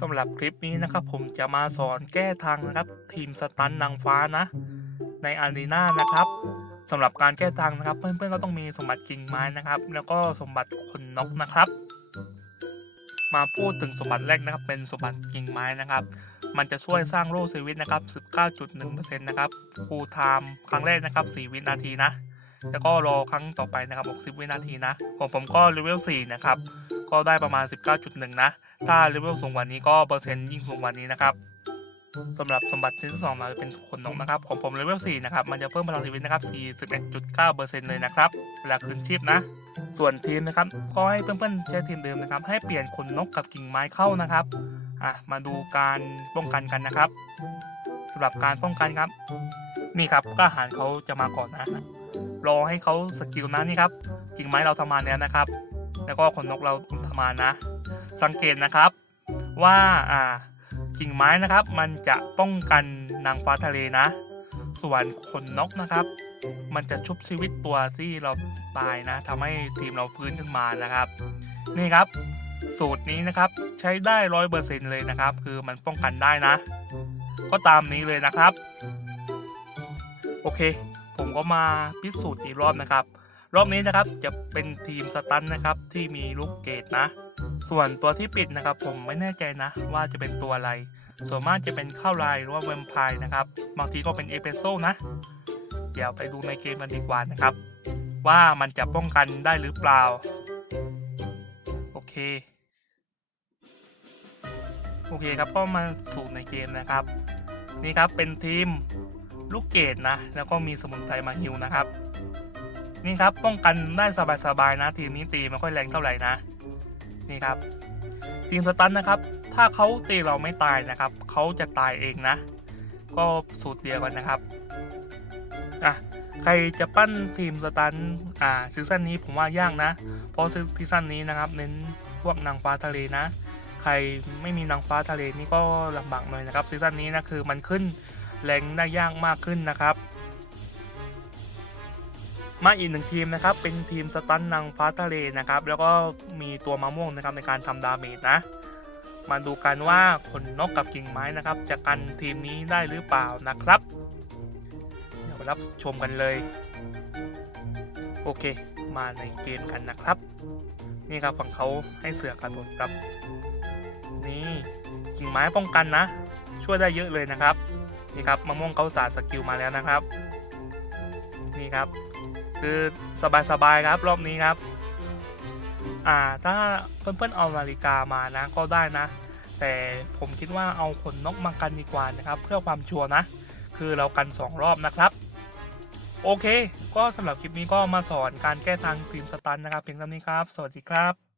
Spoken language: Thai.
สำหรับคลิปนี้นะครับผมจะมาสอนแก้ทางนะครับ ทีมสตันนางฟ้านะ ในอารีนานะครับสำหรับการแก้ทางนะครับ เพื่อนๆก็ต้องมีสมบัติกิ่งไม้นะครับ แล้วก็สมบัติขนนกนะครับ มาพูดถึงสมบัติแรกนะครับ เป็นสมบัติกิ่งไม้นะครับ มันจะช่วยสร้างโล่ชีวิตนะครับ 19.1%นะครับฟูลไทม์ครั้งแรกนะครับ 4 วินาทีนะ แล้วก็รอครั้งต่อไปนะครับ 60 วินาทีนะของผมก็เลเวล 4 นะครับ ก็ได้ประมาณ 19.1 นะ ถ้าเลเวลสูงกว่านี้ก็เปอร์เซ็นต์ยิ่งสูงกว่านี้นะครับสำหรับสมบัติที่สองมาเป็นขนนกนะครับของผมเลเวล 4 นะครับ มันจะเพิ่มพลังชีวิตนะครับ 41.9%เลยนะครับเวลาคืนชีพนะ ส่วนทีมนะครับ ก็ให้เพื่อนๆใช้ทีมเดิมนะครับ ให้เปลี่ยนขนนกกับกิ่งไม้เข้านะครับอะมาดูการป้องกันกันนะครับสำหรับการป้องกันครับ นี่ครับกล้าหารเขาจะมาก่อนนะรอให้เขาสกิลนะนี่ครับกิ่งไม้เราทำมาแล้วนะครับ แล้วก็ขนนกเราทำมานะ สังเกตนะครับว่าอ่ากิ่งไม้นะครับ มันจะป้องกันนางฟ้าทะเลนะ ส่วนขนนกนะครับ มันจะชุบชีวิตตัวที่เราตายนะทำให้ทีมเราฟื้นขึ้นมานะครับ นี่ครับ สูตรนี้นะครับใช้ได้ร้อยเปอร์เซ็นเลยนะครับ คือมันป้องกันได้นะ ก็ตามนี้เลยนะครับ โอเค ผมก็มาพิสูจน์อีกรอบนะครับ รอบนี้นะครับจะเป็นทีมสตันนะครับที่มีลูกเกดนะ ส่วนตัวที่ปิดนะครับ ผมไม่แน่ใจนะ ว่าจะเป็นตัวอะไร ส่วนมากจะเป็นข้าวลายหรือว่าแวมพร์นะครับ บางทีก็เป็นเอเปโซนะเดี๋ยวไปดูในเกมมันดีกว่านะครับ ว่ามันจะป้องกันได้หรือเปล่า โอเค โอเคครับก็มาสู่ในเกมนะครับ นี่ครับเป็นทีม ลูกเกดนะ แล้วก็มีสมุนไพรมาฮิวนะครับ นี่ครับป้องกันได้สบายๆนะ ทีมนี้ตีไม่ค่อยแรงเท่าไหร่นะ นี่ครับ ทีมสตันนะครับ ถ้าเขาตีเราไม่ตายนะครับเขาจะตายเองนะ ก็สูตรเดียวกันนะครับอะใครจะปั้นทีมสตันอ่าซีซั่นนี้ผมว่ายากนะ เพราะซีซั่นนี้นะครับ เน้นพวกนางฟ้าทะเลนะ ใครไม่มีนางฟ้าทะเลนี่ก็ลำบากหน่อยนะครับซีซั่นนี้นะคือมันขึ้น แรงได้ยากมากขึ้นนะครับ มาอีกหนึ่งทีมนะครับ เป็นทีมสตันนางฟ้าทะเลนะครับ แล้วก็มีตัวมะม่วงนะครับในการทำดาเมจนะ มาดูกันว่าขนนกกับกิ่งไม้นะครับ จะกันทีมนี้ได้หรือเปล่านะครับ เดี๋ยวรับชมกันเลย โอเค มาในเกมกันนะครับ นี่ครับฝั่งเขาให้เสือกกระโดดครับ นี่กิ่งไม้ป้องกันนะ ช่วยได้เยอะเลยนะครับ นี่ครับมะม่วงเขาสาดสกิลมาแล้วนะครับ นี่ครับ คือสบายๆครับรอบนี้ครับ อ่าถ้าเพื่อนๆเอานาฬิกามานะก็ได้นะ แต่ผมคิดว่าเอาขนนกมากันดีกว่านะครับ เพื่อความชัวร์นะ คือเรากัน 2 รอบนะครับโอเค ก็สำหรับคลิปนี้ก็มาสอนการแก้ทางทีมสตันนะครับ เพียงเท่านี้ครับ สวัสดีครับ